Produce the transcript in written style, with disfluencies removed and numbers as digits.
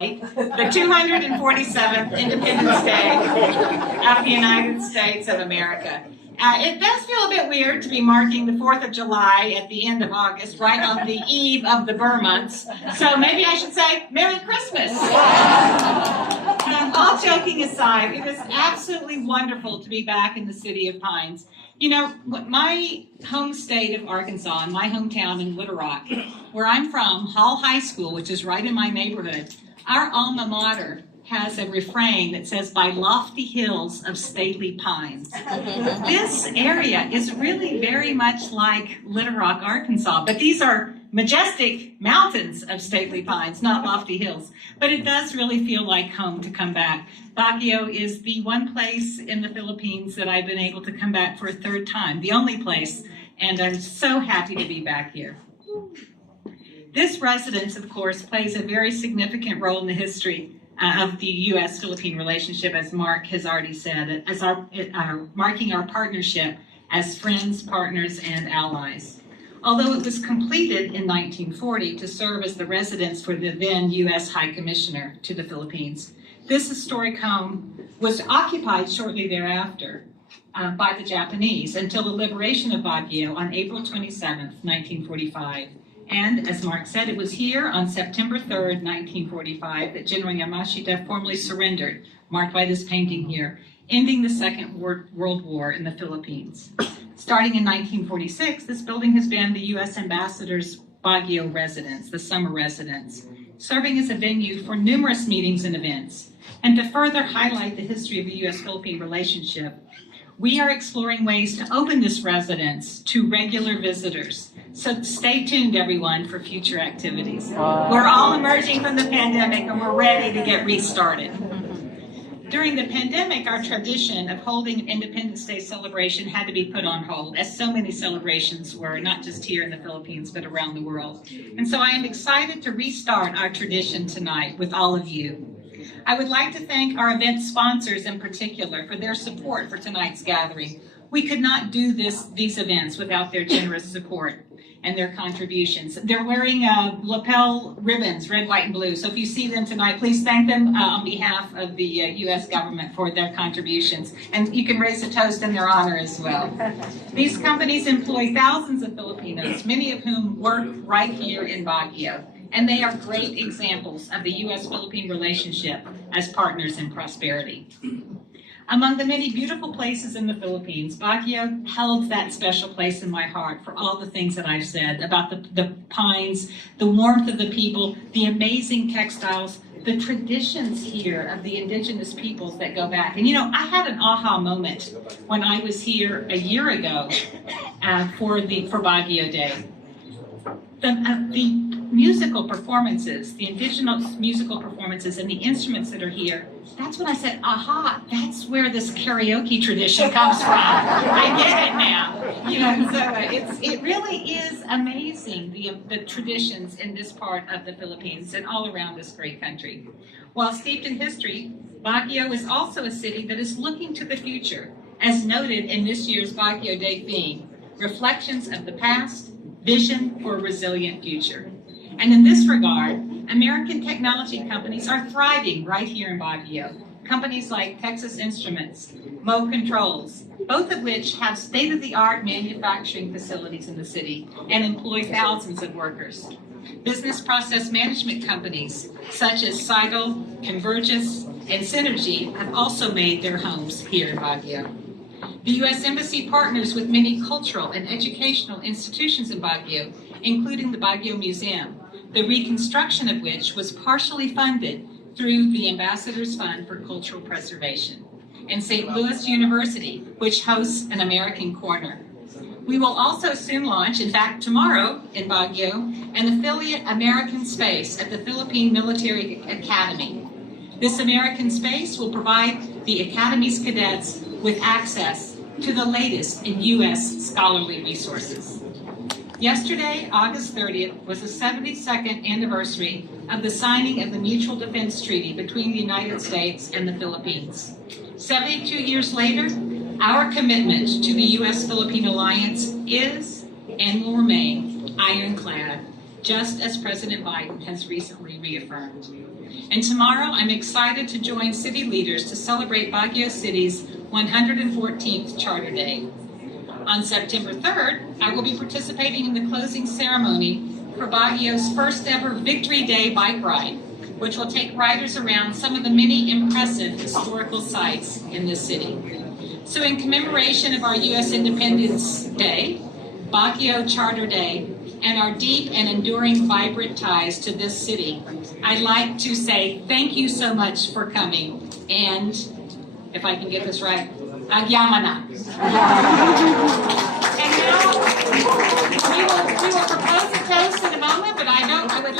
the 247th Independence Day of the United States of America. It does feel a bit weird to be marking the 4th of July at the end of August, right on the eve of the Burr months. So maybe I should say Merry Christmas. All joking aside, it is absolutely wonderful to be back in the city of Pines. You know, my home state of Arkansas, and my hometown in Little Rock, where I'm from, Hall High School, which is right in my neighborhood, our alma mater has a refrain that says, "By lofty hills of stately pines." This area is really very much like Little Rock, Arkansas, but these are majestic mountains of stately pines, not lofty hills. But it does really feel like home to come back. Baguio is the one place in the Philippines that I've been able to come back for a third time, the only place, and I'm so happy to be back here. This residence, of course, plays a very significant role in the history of the U.S.-Philippine relationship, as Mark has already said, as marking our partnership as friends, partners, and allies. Although it was completed in 1940 to serve as the residence for the then U.S. High Commissioner to the Philippines, this historic home was occupied shortly thereafter by the Japanese until the liberation of Baguio on April 27, 1945. And as Mark said, it was here on September 3rd, 1945, that General Yamashita formally surrendered, marked by this painting here, ending the Second World War in the Philippines. Starting in 1946, this building has been the U.S. Ambassador's Baguio residence, the summer residence, serving as a venue for numerous meetings and events. And to further highlight the history of the U.S.-Philippine relationship, we are exploring ways to open this residence to regular visitors. So stay tuned, everyone, for future activities. We're all emerging from the pandemic and we're ready to get restarted. During the pandemic, our tradition of holding an Independence Day celebration had to be put on hold, as so many celebrations were, not just here in the Philippines, but around the world. And so I am excited to restart our tradition tonight with all of you. I would like to thank our event sponsors in particular for their support for tonight's gathering. We could not do these events without their generous support and their contributions. They're wearing lapel ribbons, red, white, and blue. So if you see them tonight, please thank them on behalf of the U.S. government for their contributions. And you can raise a toast in their honor as well. These companies employ thousands of Filipinos, many of whom work right here in Baguio. And they are great examples of the U.S.-Philippine relationship as partners in prosperity. Among the many beautiful places in the Philippines, Baguio held that special place in my heart for all the things that I've said about the pines, the warmth of the people, the amazing textiles, the traditions here of the indigenous peoples that go back. And you know, I had an aha moment when I was here a year ago for Baguio Day. The musical performances, the indigenous musical performances and the instruments that are here, that's when I said, aha, that's where this karaoke tradition comes from. I get it now. You know, so it really is amazing, the traditions in this part of the Philippines and all around this great country. While steeped in history, Baguio is also a city that is looking to the future, as noted in this year's Baguio Day theme, Reflections of the Past, Vision for a Resilient Future. And in this regard, American technology companies are thriving right here in Baguio. Companies like Texas Instruments, Mo Controls, both of which have state-of-the-art manufacturing facilities in the city and employ thousands of workers. Business process management companies such as Seidel, Convergys, and Synergy have also made their homes here in Baguio. The U.S. Embassy partners with many cultural and educational institutions in Baguio, including the Baguio Museum, the reconstruction of which was partially funded through the Ambassador's Fund for Cultural Preservation, and St. Louis University, which hosts an American Corner. We will also soon launch, in fact tomorrow in Baguio, an affiliate American space at the Philippine Military Academy. This American space will provide the Academy's cadets with access to the latest in U.S. scholarly resources. Yesterday, August 30th, was the 72nd anniversary of the signing of the Mutual Defense Treaty between the United States and the Philippines. 72 years later, our commitment to the U.S.-Philippine alliance is and will remain ironclad, just as President Biden has recently reaffirmed. And tomorrow, I'm excited to join city leaders to celebrate Baguio City's 114th Charter Day. On September 3rd, I will be participating in the closing ceremony for Baguio's first ever Victory Day bike ride, which will take riders around some of the many impressive historical sites in this city. So in commemoration of our U.S. Independence Day, Baguio Charter Day, and our deep and enduring vibrant ties to this city, I'd like to say thank you so much for coming, and if I can get this right, Agyamana. And now we will propose a toast in a moment, but I would like